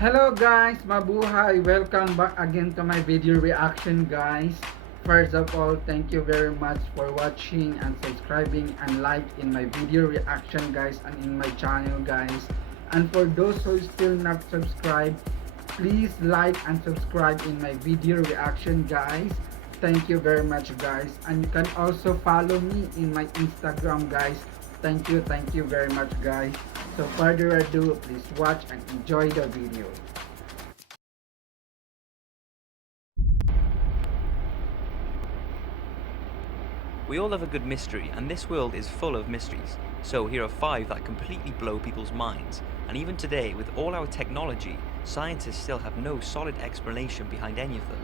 Hello guys, mabuhay! Welcome back again to my video reaction guys. First of all, thank you very much for watching and subscribing and like in my video reaction guys and in my channel guys. And for those who still not subscribed, please like and subscribe in my video reaction guys. Thank you very much guys. And you can also follow me in my Instagram guys. Thank you very much guys. So further ado, please watch and enjoy the video. We all love a good mystery, and this world is full of mysteries. So here are 5 that completely blow people's minds. And even today, with all our technology, scientists still have no solid explanation behind any of them.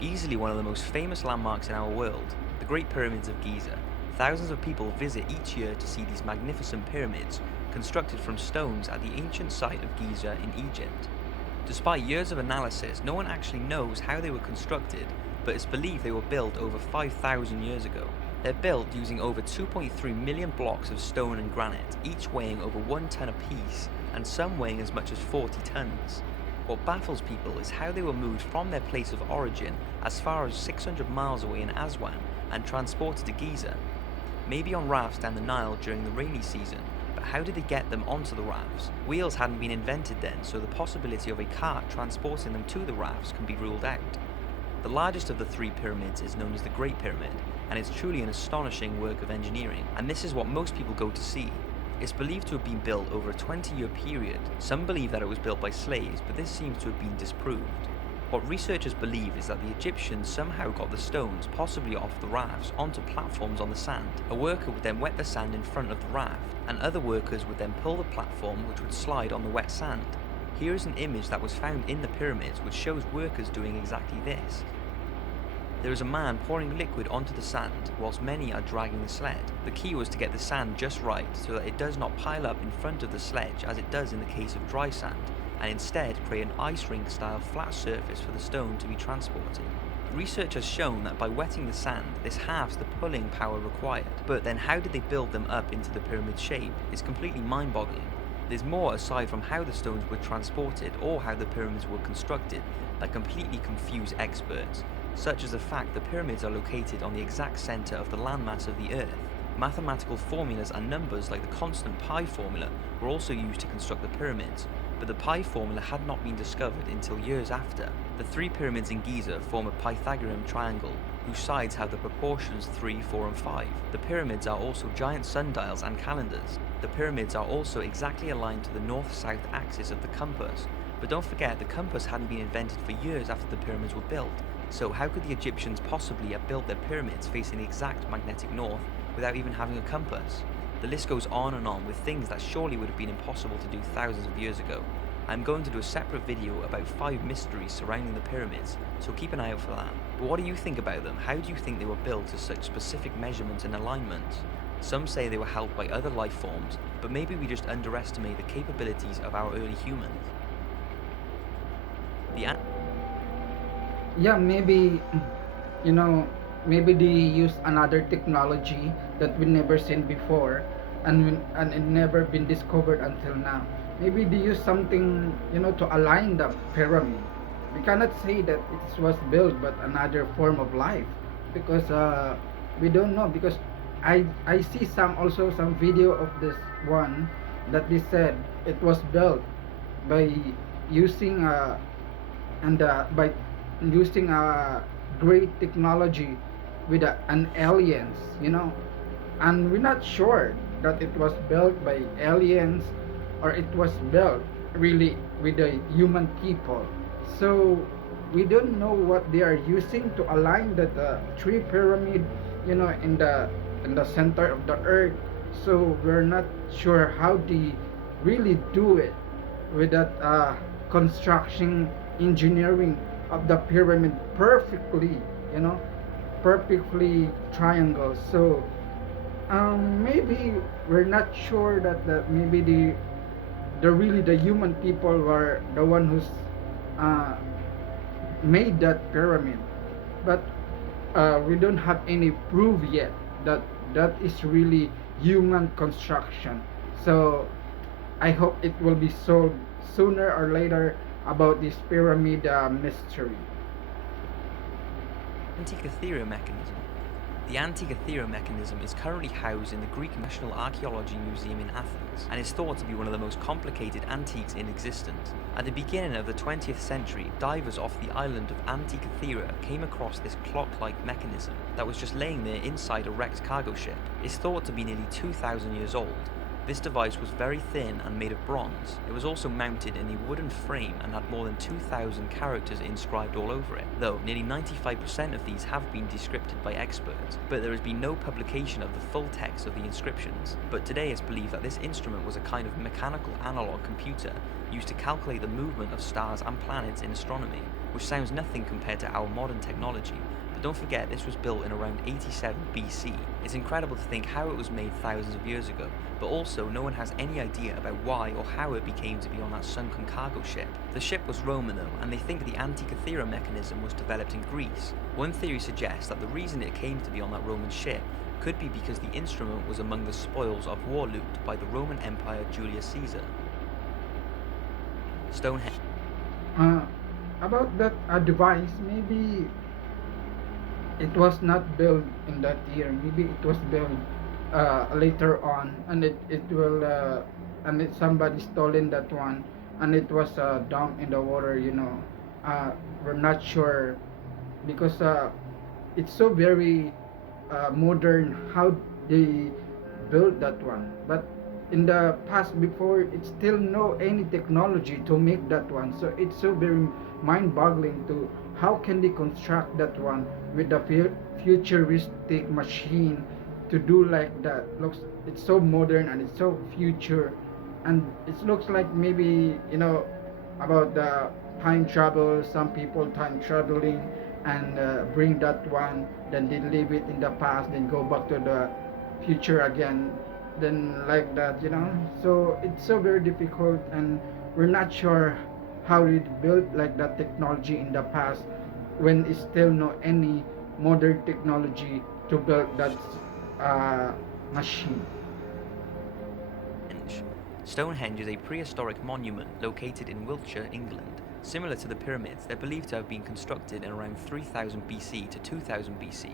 Easily one of the most famous landmarks in our world, the Great Pyramids of Giza. Thousands of people visit each year to see these magnificent pyramids, constructed from stones at the ancient site of Giza in Egypt. Despite years of analysis, no one actually knows how they were constructed, but it's believed they were built over 5,000 years ago. They're built using over 2.3 million blocks of stone and granite, each weighing over 1 ton apiece, and some weighing as much as 40 tons. What baffles people is how they were moved from their place of origin as far as 600 miles away in Aswan and transported to Giza. Maybe on rafts down the Nile during the rainy season, but how did they get them onto the rafts? Wheels hadn't been invented then, so the possibility of a cart transporting them to the rafts can be ruled out. The largest of the 3 pyramids is known as the Great Pyramid, and it's truly an astonishing work of engineering, and this is what most people go to see. It's believed to have been built over a 20-year period. Some believe that it was built by slaves, but this seems to have been disproved. What researchers believe is that the Egyptians somehow got the stones, possibly off the rafts, onto platforms on the sand. A worker would then wet the sand in front of the raft, and other workers would then pull the platform, which would slide on the wet sand. Here is an image that was found in the pyramids which shows workers doing exactly this. There is a man pouring liquid onto the sand whilst many are dragging the sled. The key was to get the sand just right so that it does not pile up in front of the sledge as it does in the case of dry sand, and instead create an ice rink style flat surface for the stone to be transported. Research has shown that by wetting the sand, this halves the pulling power required. But then how did they build them up into the pyramid shape is completely mind-boggling. There's more aside from how the stones were transported or how the pyramids were constructed that completely confuse experts, such as the fact the pyramids are located on the exact center of the landmass of the Earth. Mathematical formulas and numbers like the constant pi formula were also used to construct the pyramids, but the pi formula had not been discovered until years after. The 3 pyramids in Giza form a Pythagorean triangle, whose sides have the proportions 3, 4 and 5. The pyramids are also giant sundials and calendars. The pyramids are also exactly aligned to the north-south axis of the compass, but don't forget the compass hadn't been invented for years after the pyramids were built, so how could the Egyptians possibly have built their pyramids facing the exact magnetic north without even having a compass? The list goes on and on with things that surely would have been impossible to do thousands of years ago. I'm going to do a separate video about 5 mysteries surrounding the pyramids, so keep an eye out for that. But what do you think about them? How do you think they were built to such specific measurements and alignments? Some say they were helped by other life forms, but maybe we just underestimate the capabilities of our early humans. Yeah, maybe you know, maybe they use another technology that we never seen before, and it never been discovered until now. Maybe they use something, to align the pyramid. We cannot say that it was built but another form of life, because we don't know, because I see some video of this one that they said it was built by using by using a great technology with an aliens, and we're not sure that it was built by aliens or it was built really with the human people. So we don't know what they are using to align the 3 pyramid, in the center of the earth. So we're not sure how they really do it with that construction engineering of the pyramid perfectly, you know perfectly triangle. So maybe we're not sure that maybe the human people were the one who's uh, made that pyramid, but we don't have any proof yet that that is really human construction. So I hope it will be solved sooner or later about this pyramid mystery. Antikythera mechanism. The Antikythera mechanism is currently housed in the Greek National Archaeology Museum in Athens and is thought to be one of the most complicated antiques in existence. At the beginning of the 20th century, divers off the island of Antikythera came across this clock-like mechanism that was just laying there inside a wrecked cargo ship. It's thought to be nearly 2,000 years old. This device was very thin and made of bronze. It was also mounted in a wooden frame and had more than 2,000 characters inscribed all over it, though nearly 95% of these have been descripted by experts, but there has been no publication of the full text of the inscriptions. But today it's believed that this instrument was a kind of mechanical analog computer used to calculate the movement of stars and planets in astronomy, which sounds nothing compared to our modern technology. But don't forget, this was built in around 87 BC. It's incredible to think how it was made thousands of years ago, but also no one has any idea about why or how it became to be on that sunken cargo ship. The ship was Roman though, and they think the Antikythera mechanism was developed in Greece. One theory suggests that the reason it came to be on that Roman ship could be because the instrument was among the spoils of war loot by the Roman Empire Julius Caesar. Stonehenge. Uh, about that device, maybe it was not built in that year. Maybe it was built later on, and it will and it somebody stolen that one, and it was dumped in the water. We're not sure because it's so very modern how they built that one. But in the past before, it's still no any technology to make that one. So it's so very mind-boggling to how can they construct that one with the futuristic machine to do like that. Looks it's so modern and it's so future, and it looks like maybe about the time travel. Some people time traveling and bring that one, then they leave it in the past, then go back to the future again, then like that. So it's so very difficult, and we're not sure how it built like that technology in the past when it's still no any modern technology to build that uh, machine. Stonehenge is a prehistoric monument located in Wiltshire, England. Similar to the pyramids, they're believed to have been constructed in around 3000 BC to 2000 BC.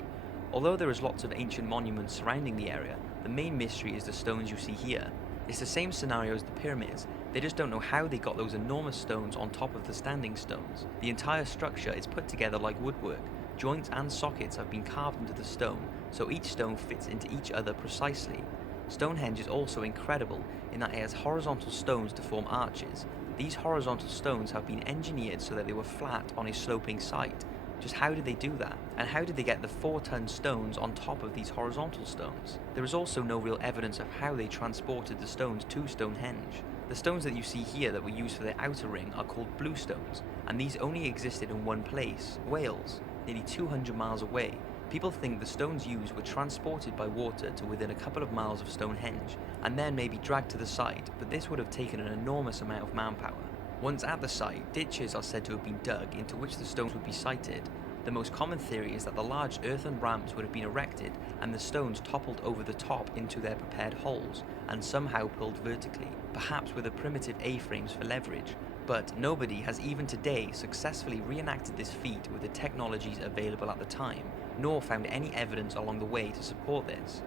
Although there is lots of ancient monuments surrounding the area, the main mystery is the stones you see here. It's the same scenario as the pyramids, they just don't know how they got those enormous stones on top of the standing stones. The entire structure is put together like woodwork. Joints and sockets have been carved into the stone, so each stone fits into each other precisely. Stonehenge is also incredible in that it has horizontal stones to form arches. These horizontal stones have been engineered so that they were flat on a sloping site. Just how did they do that? And how did they get the 4-ton stones on top of these horizontal stones? There is also no real evidence of how they transported the stones to Stonehenge. The stones that you see here that were used for the outer ring are called bluestones, and these only existed in one place, Wales, nearly 200 miles away. People think the stones used were transported by water to within a couple of miles of Stonehenge, and then maybe dragged to the site, but this would have taken an enormous amount of manpower. Once at the site, ditches are said to have been dug into which the stones would be sited. The most common theory is that the large earthen ramps would have been erected and the stones toppled over the top into their prepared holes and somehow pulled vertically, perhaps with a primitive A-frames for leverage. But nobody has even today successfully reenacted this feat with the technologies available at the time, nor found any evidence along the way to support this.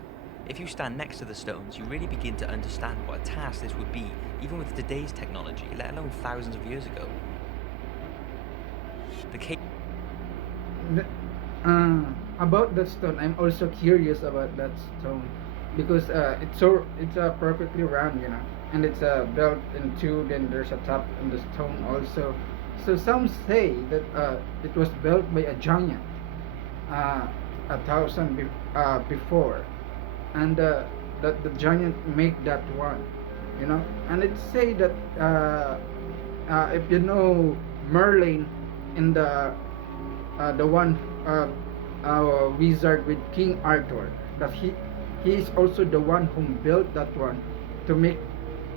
If you stand next to the stones, you really begin to understand what a task this would be, even with today's technology, let alone thousands of years ago. The cave. About that stone, I'm also curious about that stone because it's perfectly round, and it's built in two. Then there's a top in the stone also. So some say that it was built by a giant, uh, before, and that the giant make that one. And it say that if you know Merlin in the one wizard with King Arthur, that he is also the one who built that one to make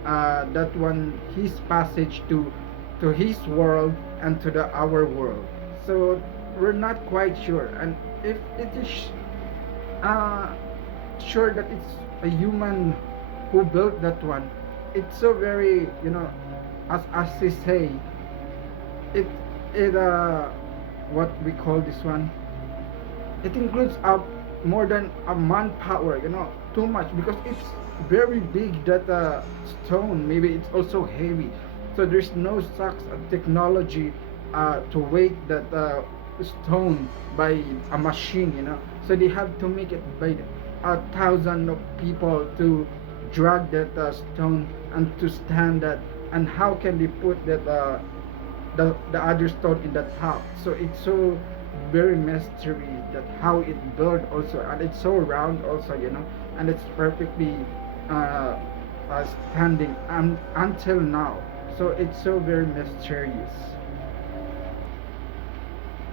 that one his passage to his world and to the our world. So we're not quite sure, and if it is uh, sure that it's a human who built that one, it's so very, as they say, it it what we call this one, it includes more than a manpower, too much, because it's very big, that stone. Maybe it's also heavy, so there's no such technology to weight that stone by a machine, so they have to make it by a thousand of people to drag that stone and to stand that. And how can they put that the other stone in the top? So it's so very mystery that how it built also, and it's so round also, and it's perfectly uh, standing until now. So it's so very mysterious.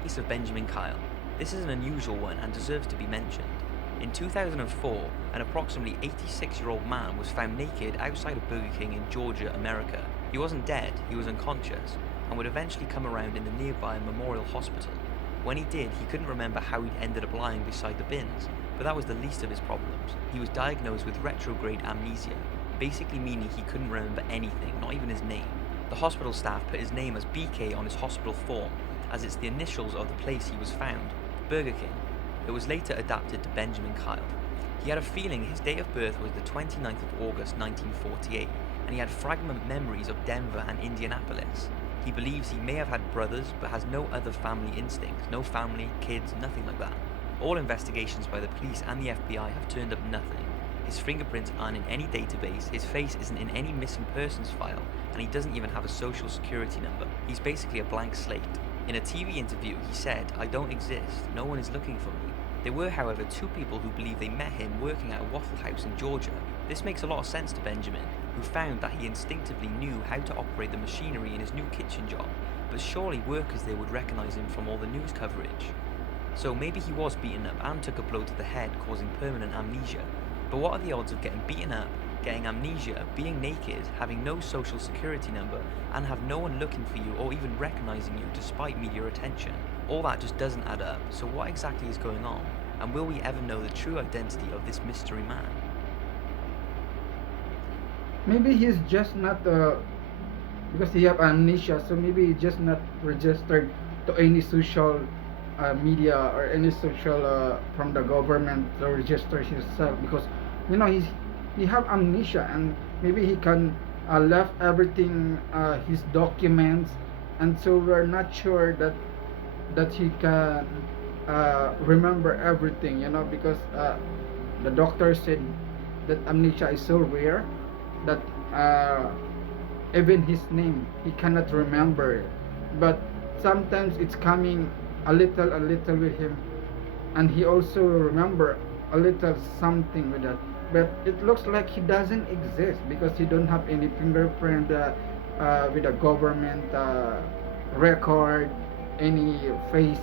Case of Benjamin Kyle. This is an unusual one and deserves to be mentioned. In 2004, an approximately 86-year-old man was found naked outside of Burger King in Georgia, America. He wasn't dead, he was unconscious, and would eventually come around in the nearby Memorial Hospital. When he did, he couldn't remember how he'd ended up lying beside the bins, but that was the least of his problems. He was diagnosed with retrograde amnesia, basically meaning he couldn't remember anything, not even his name. The hospital staff put his name as BK on his hospital form, as it's the initials of the place he was found, Burger King. It was later adapted to Benjamin Kyle. He had a feeling his date of birth was the 29th of August 1948, and he had fragment memories of Denver and Indianapolis. He believes he may have had brothers, but has no other family instincts, no family, kids, nothing like that. All investigations by the police and the FBI have turned up nothing. His fingerprints aren't in any database, his face isn't in any missing persons file, and he doesn't even have a social security number. He's basically a blank slate. In a TV interview, he said, "I don't exist, no one is looking for me." There were, however, two people who believe they met him working at a Waffle House in Georgia. This makes a lot of sense to Benjamin, who found that he instinctively knew how to operate the machinery in his new kitchen job, but surely workers there would recognize him from all the news coverage. So maybe he was beaten up and took a blow to the head, causing permanent amnesia. But what are the odds of getting beaten up, getting amnesia, being naked, having no social security number, and have no one looking for you or even recognizing you despite media attention? All that just doesn't add up, so what exactly is going on? And will we ever know the true identity of this mystery man? Maybe he's just not because he have amnesia, so maybe he's just not registered to any social media or any social from the government to register himself, because he have amnesia, and maybe he can left everything, his documents, and so we're not sure that he can remember everything, because the doctor said that amnesia is so rare that even his name he cannot remember, but sometimes it's coming a little with him, and he also remember a little something with that, but it looks like he doesn't exist because he don't have any fingerprint with a government record, any face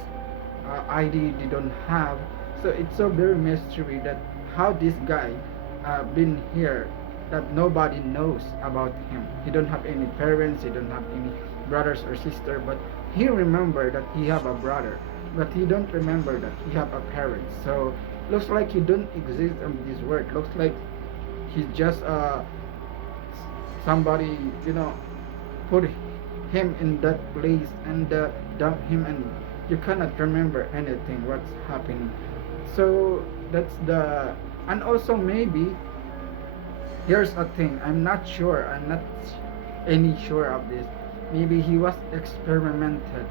ID they don't have. So it's so very mystery that how this guy been here, that nobody knows about him. He don't have any parents, he don't have any brothers or sister, but he remember that he have a brother, but he don't remember that he have a parent. So looks like he don't exist in this world. Looks like he's just somebody, put him in that place and dump him, and you cannot remember anything what's happening. So that's the, and also maybe here's a thing, I'm not any sure of this. Maybe he was experimented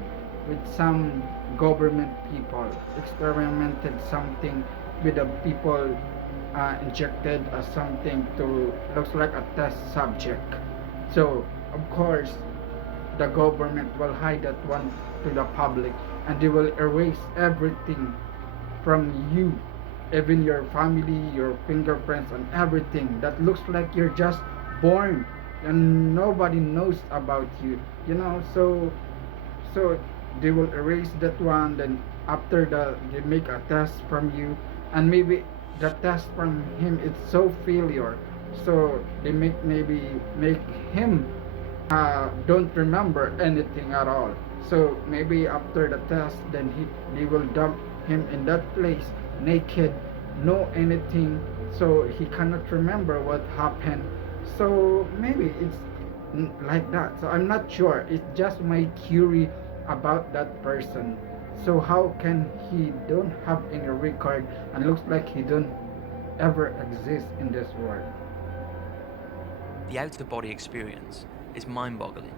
with some government people, experimented something with the people, injected something to, looks like a test subject. So of course the government will hide that one to the public, and they will erase everything from you, even your family, your fingerprints, and everything that looks like you're just born and nobody knows about you, so they will erase that one. Then after they make a test from you, and maybe the test from him is so failure, so they maybe make him don't remember anything at all. So maybe after the test, then they will dump him in that place naked, no anything, so he cannot remember what happened. So maybe it's like that. So I'm not sure. It's just my theory about that person. So how can he don't have any record and looks like he don't ever exist in this world? The out-of-body experience is mind-boggling.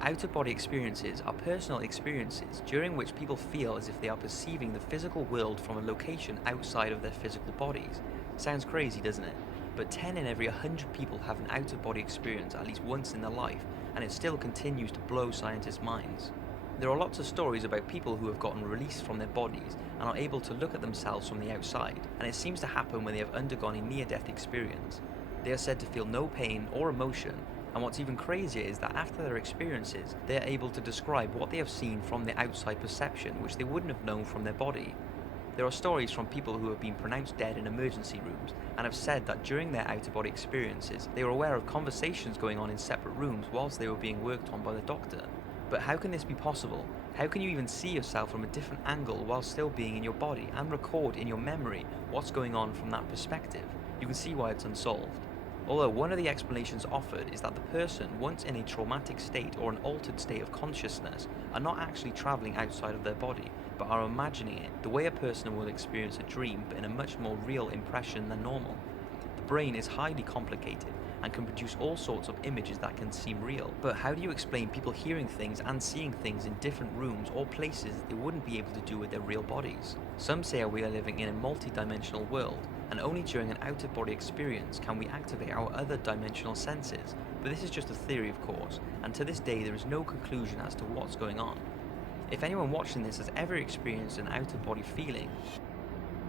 Out-of-body experiences are personal experiences during which people feel as if they are perceiving the physical world from a location outside of their physical bodies. Sounds crazy, doesn't it? But 10 in every 100 people have an out-of-body experience at least once in their life, and it still continues to blow scientists' minds. There are lots of stories about people who have gotten released from their bodies and are able to look at themselves from the outside, and it seems to happen when they have undergone a near-death experience. They are said to feel no pain or emotion, and what's even crazier is that after their experiences, they are able to describe what they have seen from the outside perception, which they wouldn't have known from their body. There are stories from people who have been pronounced dead in emergency rooms and have said that during their out-of-body experiences, they were aware of conversations going on in separate rooms whilst they were being worked on by the doctor. But how can this be possible? How can you even see yourself from a different angle while still being in your body and record in your memory what's going on from that perspective? You can see why it's unsolved. Although one of the explanations offered is that the person, once in a traumatic state or an altered state of consciousness, are not actually travelling outside of their body, but are imagining it the way a person will experience a dream, but in a much more real impression than normal. The brain is highly complicated and can produce all sorts of images that can seem real. But how do you explain people hearing things and seeing things in different rooms or places that they wouldn't be able to do with their real bodies? Some say we are living in a multi-dimensional world, and only during an out-of-body experience can we activate our other dimensional senses. But this is just a theory, of course, and to this day there is no conclusion as to what's going on. If anyone watching this has ever experienced an out-of-body feeling,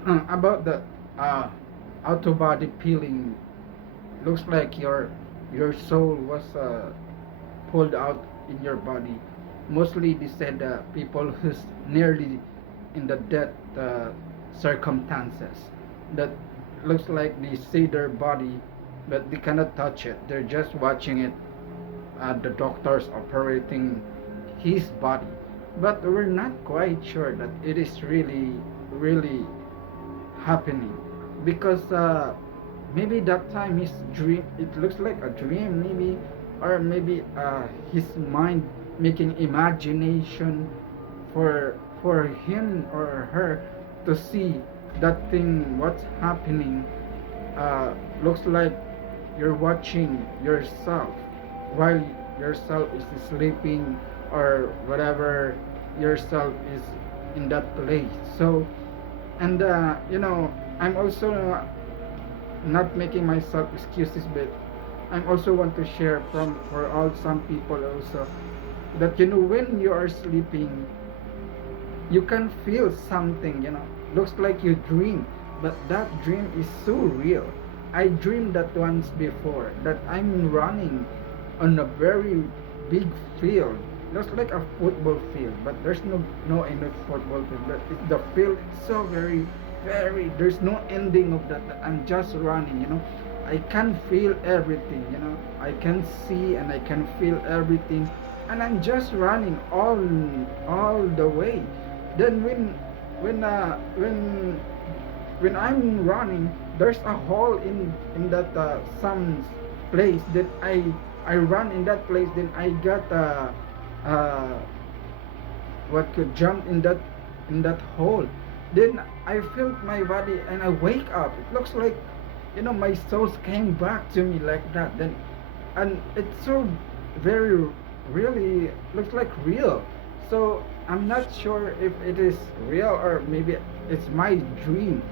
About the out of body feeling, looks like your soul was pulled out in your body. Mostly they said people who's nearly in the death circumstances, that looks like they see their body but they cannot touch it. They're just watching it, the doctors operating his body. But we're not quite sure that it is really happening, because maybe that time his dream, it looks like a dream maybe, or maybe his mind making imagination for him or her to see that thing what's happening. Looks like you're watching yourself while yourself is sleeping, or whatever, yourself is in that place. So, and I'm also not making myself excuses, but I'm also want to share from for all some people also, that when you are sleeping, you can feel something, looks like you dream, but that dream is so real. I dreamed that once before, that I'm running on a very big field. Looks like a football field, but there's no end of football field. But the field is so very, there's no ending of that. I'm just running. I can feel everything. I can see and I can feel everything, and I'm just running all the way. Then when uh, when when I'm running, there's a hole in that some place. Then I run in that place. Then I got uh, what could jump in that hole. Then I felt my body and I wake up. It looks like my soul came back to me like that. Then, and it's so very really looks like real. So I'm not sure if it is real or maybe it's my dream.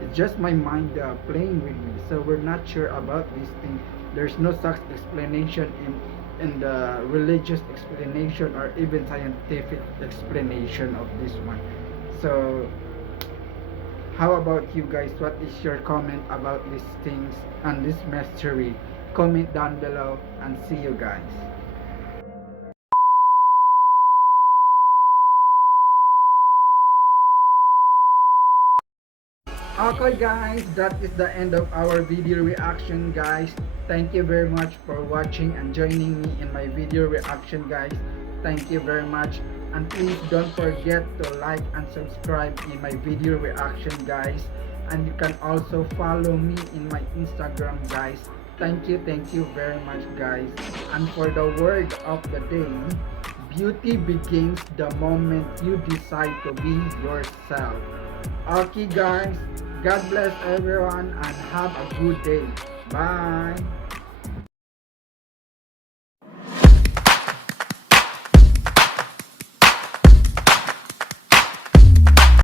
It's just my mind playing with me. So we're not sure about this thing. There's no such explanation in the religious explanation or even scientific explanation of this one. So how about you guys? What is your comment about these things and this mystery? Comment down below and see you guys. Okay guys, that is the end of our video reaction guys. Thank you very much for watching and joining me in my video reaction guys. Thank you very much, and please don't forget to like and subscribe in my video reaction guys, and you can also follow me in my Instagram guys. Thank you very much, guys. And for the word of the day, beauty begins the moment you decide to be yourself. Okay, guys. God bless everyone and have a good day. Bye.